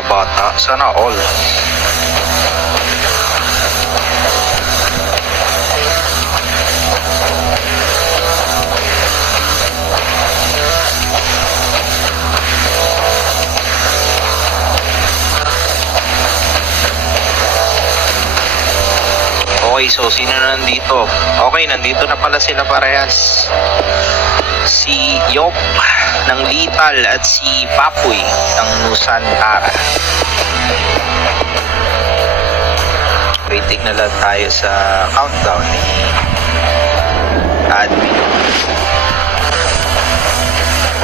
bata-bata. Sana all. Okay, so sino na nandito? Okay, nandito na pala sila parehas. Si Yop ng Lethal at si Papoy ng Nusantara. Waiting na lang tayo sa countdown ni admin.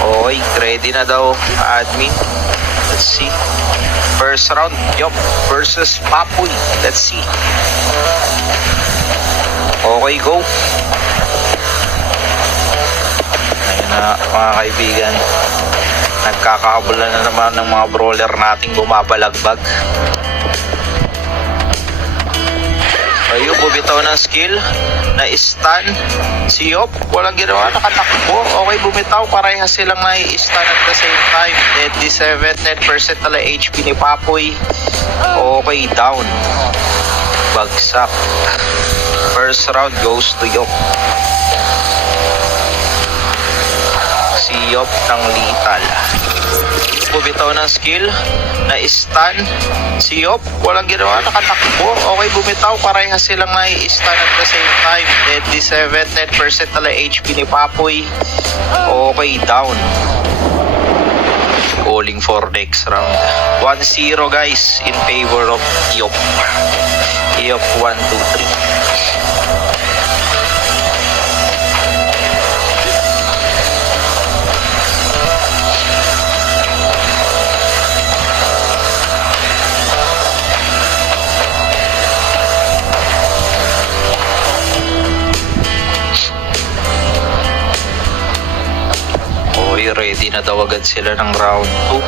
Okay, ready na daw admin. Let's see. First round, Yop versus Papoy. Let's see. Okay, go. Ayun na mga kaibigan. Nagkakabulan na naman ng mga brawler nating bumabalagbag. Ayun, bumitaw ng skill na stun si Yop. Walang ginawa, nakatakbo. Okay, bumitaw. Parehas silang na-stun at the same time. 97% na HP ni Papoy. Okay, down. Bagsak. First round goes to Yop. Si Yop ng Lethal. Bumitaw ng skill na stun si Yop. Walang ginawa, nakatakbo. Okay, bumitaw. Parehas silang na-stun at the same time. 97% na HP ni Papoy. Okay, down. Calling for next round. 1-0 guys in favor of Yop. Yop 1, 2, 3. Ready na daw agad sila ng round 2.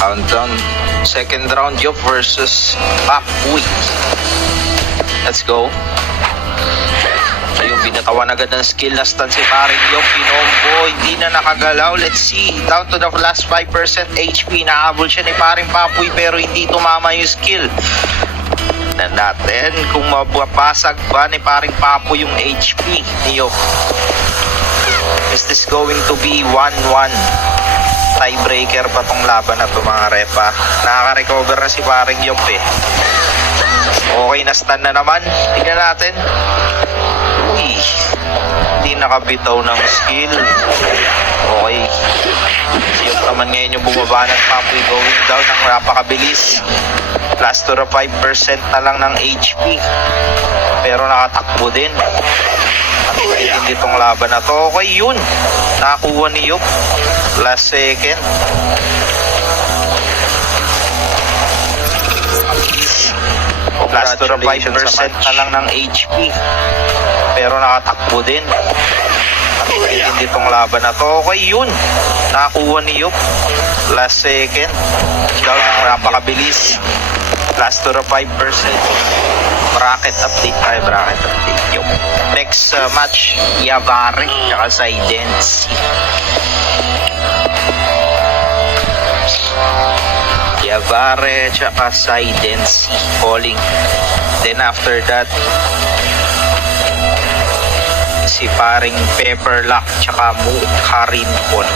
Countdown. Second round, Yop versus Papoy. Let's go. Ayun, binatawan agad ng skill na stun si paring Yop. Pinombo, hindi na nakagalaw. Let's see. Down to the last 5% HP. Nakahabol siya ni paring Papoy pero hindi tumama yung skill. Na natin kung mababasag ba ni paring Papo yung HP ni Yop. Is this going to be 1-1? Tiebreaker pa tong laban na to mga repa. Nakaka-recover na si paring Yop eh. Okay, na stun na naman. Tingnan natin. Uy, hindi nakabitaw ng skill. Okay, si Yop naman ngayon yung bumaba ng Papoy, going down ng napakabilis. Plus to the 5% na lang ng HP. Pero nakatakbo din. Hindi itong laban na to. Okay, yun. Nakakuha ni Yop. Last second. Plus to the 5% na lang ng HP. Pero nakatakbo din. Hindi itong laban na to. Okay, yun. Nakakuha ni Yop. Last second. Down ng napakabilis. Plus to the 5%. Bracket update tayo. Bracket update. Yung next match, Yavare tsaka Sidency. Yavare tsaka Sidency calling. Then after that, si paring Pepperlock tsaka Mukarinpon.